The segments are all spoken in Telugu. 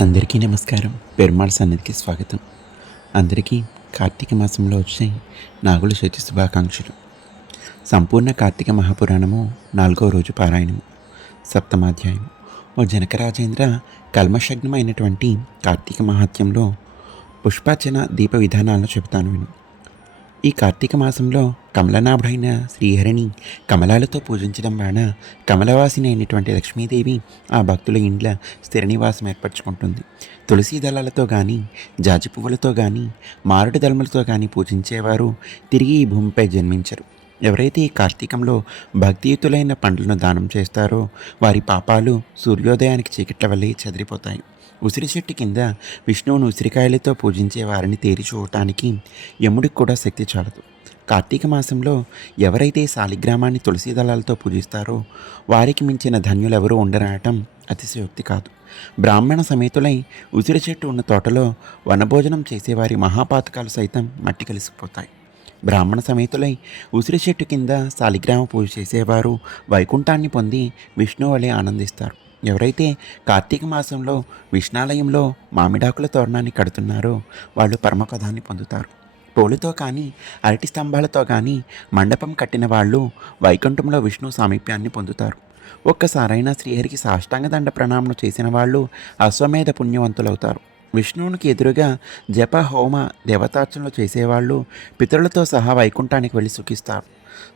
అందరికీ నమస్కారం. పెరుమాళ్ సన్నిధికి స్వాగతం. అందరికీ కార్తీక మాసంలో వచ్చే నాగుల చతి శుభాకాంక్షలు. సంపూర్ణ కార్తీక మహాపురాణము నాలుగో రోజు పారాయణము సప్తమాధ్యాయం ఓ జనకరాజేంద్ర కల్మషగ్నమైనటువంటి కార్తీక మహాత్యంలో పుష్పార్చన దీప విధానాలను చెబుతాను విను. ఈ కార్తీక మాసంలో కమలనాభుడైన శ్రీహరిని కమలాలతో పూజించడం వలన కమలవాసిని అయినటువంటి లక్ష్మీదేవి ఆ భక్తుల ఇండ్ల స్థిర నివాసం ఏర్పరచుకుంటుంది. తులసి దళాలతో కానీ జాజి పువ్వులతో కానీ మారుడు దళములతో కానీ పూజించేవారు తిరిగి ఈ భూమిపై జన్మించరు. ఎవరైతే ఈ కార్తీకంలో భక్తియుతులైన పండ్లను దానం చేస్తారో వారి పాపాలు సూర్యోదయానికి చీకట్ల వల్లే చెదిరిపోతాయి. ఉసిరి చెట్టు కింద విష్ణువును ఉసిరికాయలతో పూజించే వారిని తేరి చూడటానికి యముడికి కూడా శక్తి చాలదు. కార్తీక మాసంలో ఎవరైతే శాలిగ్రామాన్ని తులసి దళాలతో పూజిస్తారో వారికి మించిన ధన్యులెవరూ ఉండరనటం అతిశయోక్తి కాదు. బ్రాహ్మణ సమేతులై ఉసిరి చెట్టు ఉన్న తోటలో వనభోజనం చేసేవారి మహాపాతకాలు సైతం మట్టి కలిసిపోతాయి. బ్రాహ్మణ సమేతులై ఉసిరి చెట్టు కింద శాలిగ్రామ పూజ చేసేవారు వైకుంఠాన్ని పొంది విష్ణువు వలె ఆనందిస్తారు. ఎవరైతే కార్తీక మాసంలో విష్ణాలయంలో మామిడాకుల తోరణాన్ని కడుతున్నారో వాళ్ళు పరమపదాన్ని పొందుతారు. పూలతో కానీ అరటి స్తంభాలతో కానీ మండపం కట్టిన వాళ్ళు వైకుంఠంలో విష్ణు సామీప్యాన్ని పొందుతారు. ఒక్కసారైనా శ్రీహరికి సాష్టాంగ దండ ప్రణామం చేసిన వాళ్ళు అశ్వమేధ పుణ్యవంతులవుతారు. విష్ణువునికి ఎదురుగా జప హోమ దేవతార్చనలు చేసేవాళ్ళు పితరులతో సహా వైకుంఠానికి వెళ్ళి సుఖిస్తారు.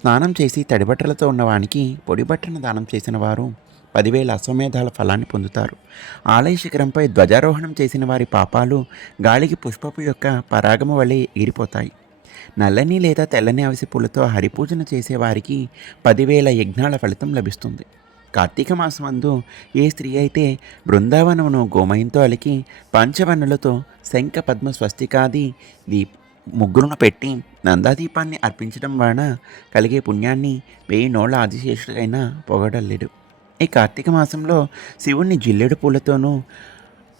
స్నానం చేసి తడిబట్టలతో ఉన్నవానికి పొడిబట్టను దానం చేసిన వారు పదివేల అశ్వమేధాల ఫలాన్ని పొందుతారు. ఆలయ శిఖరంపై ధ్వజారోహణం చేసిన వారి పాపాలు గాలికి పుష్పపు యొక్క పరాగము వలె ఎగిరిపోతాయి నల్లని లేదా తెల్లని అవిసి పూలతో హరిపూజన చేసేవారికి పదివేల యజ్ఞాల ఫలితం లభిస్తుంది. కార్తీక మాసమందు ఏ స్త్రీ అయితే బృందావనమును గోమయంతో అలికి పంచవన్నులతో శంఖ పద్మ స్వస్తికాది దీప్ ముగ్గురును పెట్టి నందాదీపాన్ని అర్పించడం వలన కలిగే పుణ్యాన్ని వెయ్యి నోళ్ళ ఆదిశేషుడైనా పొగడలేడు ఈ కార్తీక మాసంలో శివుణ్ణి జిల్లెడు పూలతోనూ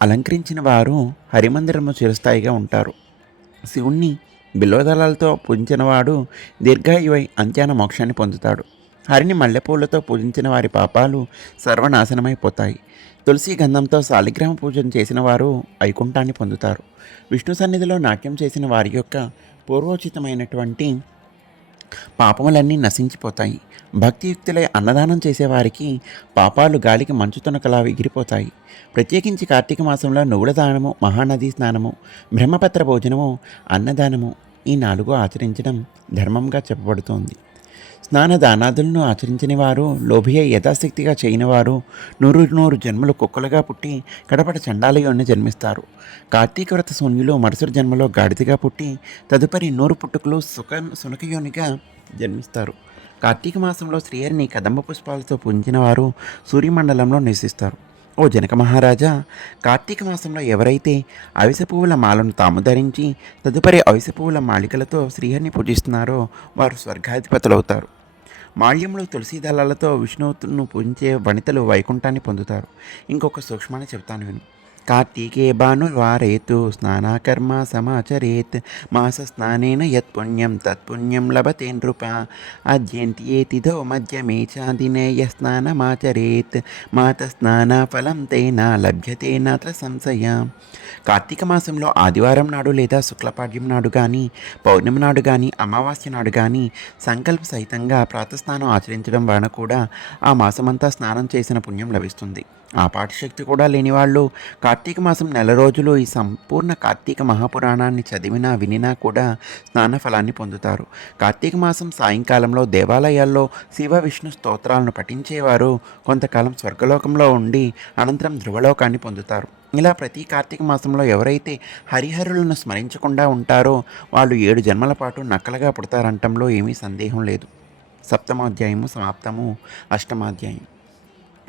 అలంకరించిన వారు హరిమందిరము చిరస్థాయిగా ఉంటారు. శివుణ్ణి బిల్వదళాలతో పూజించినవాడు దీర్ఘాయువై అంత్యాన మోక్షాన్ని పొందుతాడు. హరిని మల్లెపూలతో పూజించిన వారి పాపాలు సర్వనాశనమైపోతాయి. తులసి గంధంతో శాలిగ్రామ పూజను చేసిన వారు వైకుంఠాన్ని పొందుతారు. విష్ణు సన్నిధిలో నాట్యం చేసిన వారి యొక్క పూర్వోచితమైనటువంటి పాపములన్నీ నశించిపోతాయి. భక్తియుక్తులై అన్నదానం చేసేవారికి పాపాలు గాలికి మంచుతునకలా ఎగిరిపోతాయి. ప్రత్యేకించి కార్తీక మాసంలో నువ్వుల దానము మహానదీ స్నానము బ్రహ్మపత్ర భోజనము అన్నదానము ఈ నాలుగు ఆచరించడం ధర్మంగా చెప్పబడుతోంది. స్నాన దానాదులను ఆచరించని వారు లోభియ యథాశక్తిగా చేయనివారు నూరు నూరు జన్మలు కుక్కలుగా పుట్టి కడపట చండాలయోని జన్మిస్తారు. కార్తీక వ్రత శూన్యులు మరుసటి జన్మలో గాడిదగా పుట్టి తదుపరి నూరు పుట్టుకలు సుఖ సునకయోనిగా జన్మిస్తారు. కార్తీక మాసంలో శ్రీహరిని కదంబ పుష్పాలతో పూజించిన వారు సూర్యమండలంలో నివసిస్తారు. ఓ జనక మహారాజా కార్తీక మాసంలో ఎవరైతే అవిసె పువ్వుల మాలను తాము ధరించి తదుపరి అవిసె పువ్వుల మాలికలతో శ్రీహరిని పూజిస్తున్నారో వారు స్వర్గాధిపతులవుతారు. మాల్యంలో తులసి దళాలతో విష్ణువును పూజించే వనితలు వైకుంఠాన్ని పొందుతారు. ఇంకొక సూక్ష్మాన్ని చెబుతాను విను. కార్తీకే భానువారేతు స్నానాకర్మ సమాచరేత్ మాస స్నానేన యత్ పుణ్యం తత్పుణ్యం లభతే నృప అద్యంత్యే తిథో మధ్యమే చాదినే య స్నానమాచరేత్ మాత స్నాన ఫలం తేన లభ్యతే నాత్ర సంశయ కార్తీక మాసంలో ఆదివారం నాడు లేదా శుక్లపాడ్యం నాడు కానీ పౌర్ణమి నాడు కానీ అమావాస్య నాడు కానీ సంకల్ప సహితంగా ప్రాతస్నానం ఆచరించడం వలన కూడా ఆ మాసమంతా స్నానం చేసిన పుణ్యం లభిస్తుంది. ఆ పాఠశక్తి కూడా లేని వాళ్ళు కార్తీక మాసం నెల రోజులు ఈ సంపూర్ణ కార్తీక మహాపురాణాన్ని చదివినా వినినా కూడా స్నాన ఫలాన్ని పొందుతారు. కార్తీక మాసం సాయంకాలంలో దేవాలయాల్లో శివ విష్ణు స్తోత్రాలను పఠించేవారు కొంతకాలం స్వర్గలోకంలో ఉండి అనంతరం ధ్రువలోకాన్ని పొందుతారు. ఇలా ప్రతి కార్తీక మాసంలో ఎవరైతే హరిహరులను స్మరించకుండా ఉంటారో వాళ్ళు ఏడు జన్మల పాటు నక్కలుగా పుడతారంటంలో ఏమీ సందేహం లేదు. సప్తమాధ్యాయము సమాప్తము అష్టమాధ్యాయం.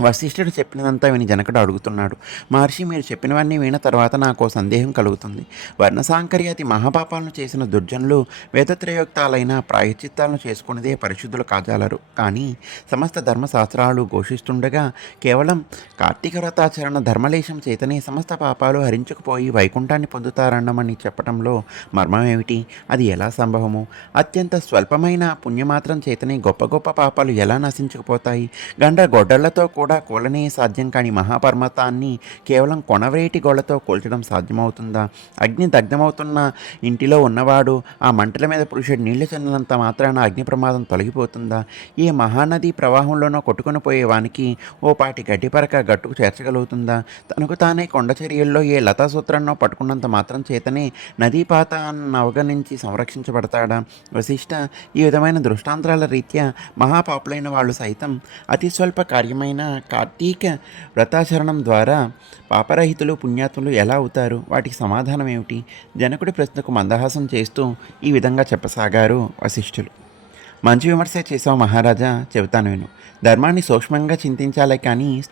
వశిష్ఠుడు చెప్పినదంతా విని జనకుడు అడుగుతున్నాడు. మహర్షి మీరు చెప్పినవన్నీ విన తర్వాత నాకు సందేహం కలుగుతుంది. వర్ణసాంకర్యాతి మహాపాపాలను చేసిన దుర్జనులు వేదత్రయోక్తాలైన ప్రాయచిత్తాలను చేసుకునేదే పరిశుద్ధులు కాజాలరు. కానీ సమస్త ధర్మశాస్త్రాలు ఘోషిస్తుండగా కేవలం కార్తీక వ్రతాచరణ ధర్మలేశం చేతనే సమస్త పాపాలు హరించుకుపోయి వైకుంఠాన్ని పొందుతారన్నమని చెప్పడంలో మర్మమేమిటి? అది ఎలా సంభవము? అత్యంత స్వల్పమైన పుణ్యమాత్రం చేతనే గొప్ప గొప్ప పాపాలు ఎలా నశించుకుపోతాయి? గండ్ర గొడ్డళ్ళతో కూడా కూడా కూలనే సాధ్యం కాని మహాపర్వతాన్ని కేవలం కొనవేటి గోళ్ళతో కూల్చడం సాధ్యమవుతుందా? అగ్ని దగ్ధమవుతున్న ఇంటిలో ఉన్నవాడు ఆ మంటల మీద పురుషుడు నీళ్ళు చల్లినంత మాత్రాన అగ్ని ప్రమాదం తొలగిపోతుందా? ఈ మహానది ప్రవాహంలోనో కొట్టుకుని పోయే వానికి ఓ పాటి గడ్డిపరక గట్టుకు చేర్చగలుగుతుందా? తనకు తానే కొండ చర్యల్లో ఏ లతాసూత్రాన్నో పట్టుకున్నంత మాత్రం చేతనే నదీపాత అవగణించి సంరక్షించబడతాడా? వశిష్ట ఈ విధమైన దృష్టాంతరాల రీత్యా మహాపాపులైన వాళ్ళు సైతం అతి స్వల్ప కార్యమైన కార్తీక వ్రతాచరణం ద్వారా పాపరహితులు పుణ్యాత్ములు ఎలా అవుతారు? వాటికి సమాధానం ఏమిటి? జనకుడి ప్రశ్నకు మందహాసం చేస్తూ ఈ విధంగా చెప్పసాగారు వశిష్ఠులు. మంచి విమర్శ చేసావు మహారాజా చెబుతాను నేను ధర్మాన్ని సూక్ష్మంగా చింతించాలే కానీ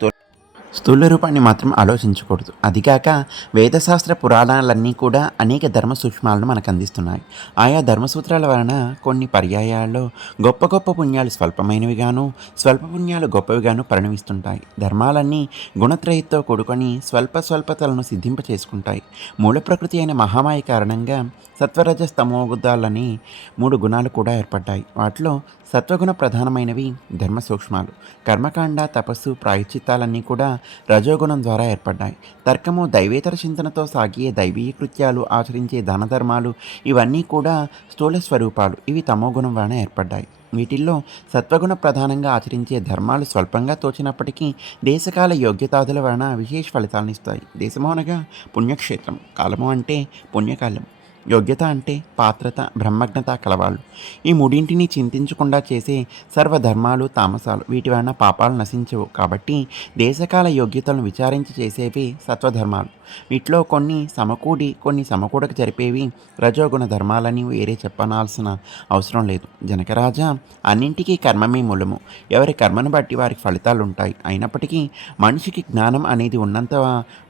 స్థూల రూపాన్ని మాత్రం ఆలోచించకూడదు. అదిగాక వేదశాస్త్ర పురాణాలన్నీ కూడా అనేక ధర్మ సూక్ష్మాలను మనకు అందిస్తున్నాయి. ఆయా ధర్మసూత్రాల వలన కొన్ని పర్యాయాల్లో గొప్ప గొప్ప పుణ్యాలు స్వల్పమైనవిగాను స్వల్ప పుణ్యాలు గొప్పవిగాను పరిణమిస్తుంటాయి. ధర్మాలన్నీ గుణత్రయంతో కూడుకొని స్వల్ప స్వల్పతలను సిద్ధింప చేసుకుంటాయి. మూల ప్రకృతి అయిన మహామాయ కారణంగా సత్వరజ స్తమోగుద్దాలని మూడు గుణాలు కూడా ఏర్పడ్డాయి. వాటిలో సత్వగుణ ప్రధానమైనవి ధర్మ సూక్ష్మాలు కర్మకాండ తపస్సు ప్రాయశ్చిత్తాలన్నీ కూడా రజోగుణం ద్వారా ఏర్పడ్డాయి. తర్కము దైవేతర చింతనతో సాగే దైవీయ కృత్యాలు ఆచరించే ధనధర్మాలు ఇవన్నీ కూడా స్థూల స్వరూపాలు. ఇవి తమోగుణం వలన ఏర్పడ్డాయి. వీటిల్లో సత్వగుణ ప్రధానంగా ఆచరించే ధర్మాలు స్వల్పంగా తోచినప్పటికీ దేశకాల యోగ్యతాదుల వలన విశేష ఫలితాలను ఇస్తాయి దేశము అనగా పుణ్యక్షేత్రం. కాలము అంటే పుణ్యకాలం యోగ్యత అంటే పాత్రత బ్రహ్మజ్ఞత కలవాళ్ళు. ఈ మూడింటిని చింతించకుండా చేసే సర్వధర్మాలు తామసాలు వీటి వలన పాపాలు నశించవు. కాబట్టి దేశకాల యోగ్యతలను విచారించి చేసేవి సత్వధర్మాలు. వీటిలో కొన్ని సమకూడి కొన్ని సమకూడక జరిపేవి రజోగుణ ధర్మాలని వేరే చెప్పనాల్సిన అవసరం లేదు. జనకరాజా అన్నింటికీ కర్మమే మూలము. ఎవరి కర్మను బట్టి వారికి ఫలితాలు ఉంటాయి అయినప్పటికీ మనిషికి జ్ఞానం అనేది ఉన్నంత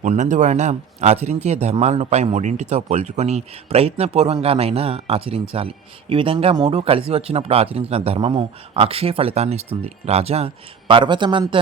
ఉన్నందువలన ఆచరించే ధర్మాలను పై మూడింటితో పోల్చుకొని ప్రయత్నపూర్వంగానైనా ఆచరించాలి. ఈ విధంగా మూడు కలిసి వచ్చినప్పుడు ఆచరించిన ధర్మము అక్షయ ఫలితాన్ని ఇస్తుంది. రాజా పర్వతమంత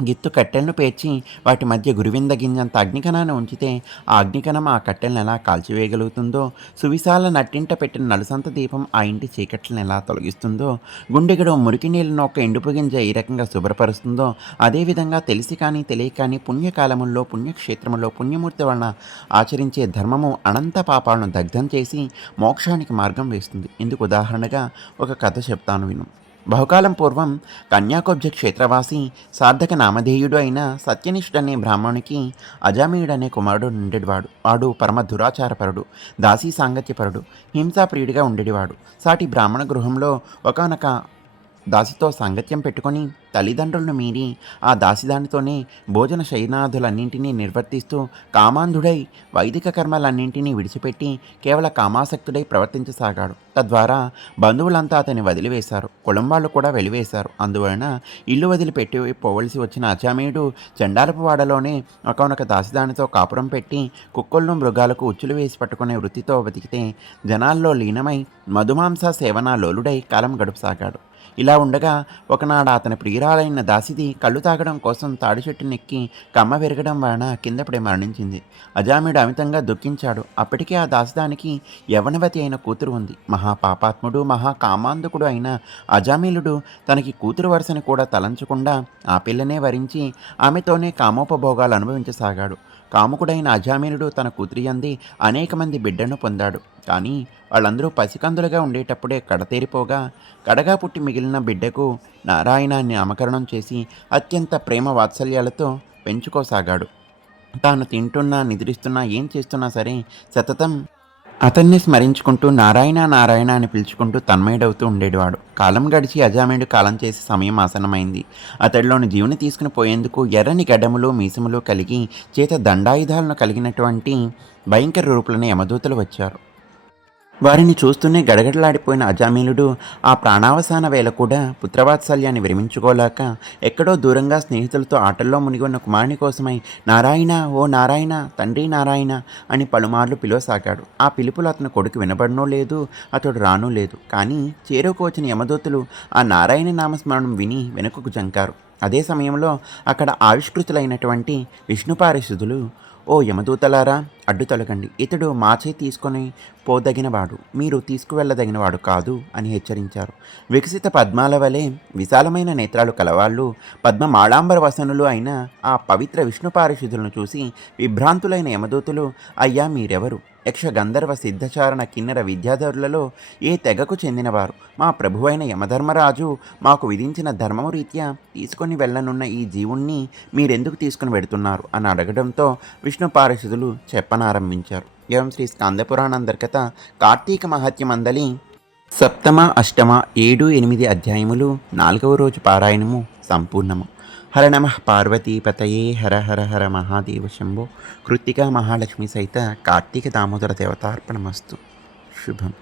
గిత్తు కట్టెలను పేర్చి వాటి మధ్య గురువింద గింజంత అగ్నికణాన్ని ఉంచితే ఆ అగ్నికణం ఆ కట్టెలను ఎలా కాల్చివేయగలుగుతుందో సువిశాల నట్టింట పెట్టిన నలుసంత దీపం ఆ ఇంటి చీకట్లను ఎలా తొలగిస్తుందో గుండెగడు మురికి నీళ్ళను ఒక ఎండుపు గింజ ఏ రకంగా శుభ్రపరుస్తుందో అదేవిధంగా తెలిసి కానీ తెలియ కానీ పుణ్యకాలముల్లో పుణ్యక్షేత్రములో పుణ్యమూర్తి వలన ఆచరించే ధర్మము అనంత పాపాలను దగ్ధం చేసి మోక్షానికి మార్గం వేస్తుంది. ఇందుకు ఉదాహరణగా ఒక కథ చెప్తాను విను. బహుకాలం పూర్వం కన్యాకోబ్జ క్షేత్రవాసి సార్థక నామధేయుడు అయిన సత్యనిష్ఠుడు అనే బ్రాహ్మణునికి అజామీయుడు అనే కుమారుడు ఉండేవాడు. వాడు పరమ దురాచారపరుడు దాసీ సాంగత్యపరుడు హింసాప్రియుడిగా ఉండేవాడు. సాటి బ్రాహ్మణ గృహంలో ఒకనొక దాసితో సాంగత్యం పెట్టుకొని తల్లిదండ్రులను మీరి ఆ దాసిదానితోనే భోజన శయనాదులన్నింటినీ నిర్వర్తిస్తూ కామాంధుడై వైదిక కర్మలన్నింటినీ విడిచిపెట్టి కేవల కామాసక్తుడై ప్రవర్తించసాగాడు. తద్వారా బంధువులంతా అతన్ని వదిలివేశారు. కులం వాళ్ళు కూడా వెలివేశారు. అందువలన ఇల్లు వదిలిపెట్టి పోవలసి వచ్చిన అజామీయుడు చండాలపు వాడలోనే ఒకనొక దాసిదానితో కాపురం పెట్టి కుక్కలను మృగాలకు ఉచ్చులు వేసి పట్టుకునే వృత్తితో బతికితే జనాల్లో లీనమై మధుమాంస సేవన లోలుడై కాలం గడుపుసాగాడు. ఇలా ఉండగా ఒకనాడు అతని ప్రియురాలైన దాసిది కళ్ళు తాగడం కోసం తాడి చెట్టు నెక్కి కమ్మ విరగడం వలన కిందపడి మరణించింది. అజామీడు అమితంగా దుఃఖించాడు. అప్పటికే ఆ దాసిదానికి యవనవతి అయిన కూతురు ఉంది. మహాపాపాత్ముడు మహాకామాంధకుడు అయిన అజామీలుడు తనకి కూతురు వరుసని కూడా తలంచకుండా ఆ పిల్లనే వరించి ఆమెతోనే కామోపభోగాలు అనుభవించసాగాడు. కాముకుడైన అజామీనుడు తన కూతురి అంది అనేక మంది బిడ్డను పొందాడు. కానీ వాళ్ళందరూ పసికందులుగా ఉండేటప్పుడే కడతేరిపోగా కడగా పుట్టి మిగిలిన బిడ్డకు నారాయణ నామకరణం చేసి అత్యంత ప్రేమ వాత్సల్యాలతో పెంచుకోసాగాడు. తాను తింటున్నా నిద్రిస్తున్నా ఏం చేస్తున్నా సరే సతతం అతన్ని స్మరించుకుంటూ నారాయణ నారాయణ అని పిలుచుకుంటూ తన్మయుడవుతూ ఉండేవాడు. కాలం గడిచి అజామేడు కాలం చేసే సమయం ఆసనమైంది అతడిలోని జీవుని తీసుకుని పోయేందుకు ఎర్రని గడ్డములు మీసములు కలిగి చేత దండాయుధాలను కలిగినటువంటి భయంకర రూపులని యమదూతలు వచ్చారు. వారిని చూస్తూనే గడగడలాడిపోయిన అజామీలుడు ఆ ప్రాణావసాన వేళ కూడా పుత్రవాత్సల్యాన్ని విరమించుకోలేక ఎక్కడో దూరంగా స్నేహితులతో ఆటల్లో మునిగి ఉన్న కుమారుని కోసమై నారాయణ ఓ నారాయణ తండ్రి నారాయణ అని పలుమార్లు పిలువసాగాడు. ఆ పిలుపులు అతని కొడుకు వినబడనో లేదు అతడు రానూ లేదు. కానీ చేరుకు వచ్చిన యమదూతులు ఆ నారాయణ నామస్మరణం విని వెనుకకు జంకారు. అదే సమయంలో అక్కడ ఆవిష్కృతులైనటువంటి విష్ణుపారిశుద్ధులు ఓ యమదూతలారా అడ్డు తొలగండి. ఇతడు మాచే తీసుకొని పోదగినవాడు మీరు తీసుకువెళ్ళదగినవాడు కాదు అని హెచ్చరించారు. వికసిత పద్మాల వలె విశాలమైన నేత్రాలు కలవాళ్ళు పద్మ మాళాంబర వసనులు అయిన ఆ పవిత్ర విష్ణు పారిశుద్ధులను చూసి విభ్రాంతులైన యమదూతులు అయ్యా మీరెవరు? యక్ష గంధర్వ సిద్ధచారణ కిన్నెర విద్యాధరులలో ఏ తెగకు చెందినవారు? మా ప్రభువైన యమధర్మరాజు మాకు విధించిన ధర్మము రీత్యా తీసుకొని వెళ్ళనున్న ఈ జీవుణ్ణి మీరెందుకు తీసుకుని వెడుతున్నారు? అని అడగడంతో విష్ణు పారిషదులు చెప్పనారంభించారు. ఏం శ్రీ స్కందపురాణంతర్గత కార్తీక మహత్యమందలి సప్తమ అష్టమ ఏడు ఎనిమిది అధ్యాయములు నాలుగవ రోజు పారాయణము సంపూర్ణము. హర నమ పార్వతీపతయే హర హర హర మహాదేవ శంభో కృత్తికా మహాలక్ష్మి సహిత కార్తీక దామోదర దేవతార్పణమస్తు శుభం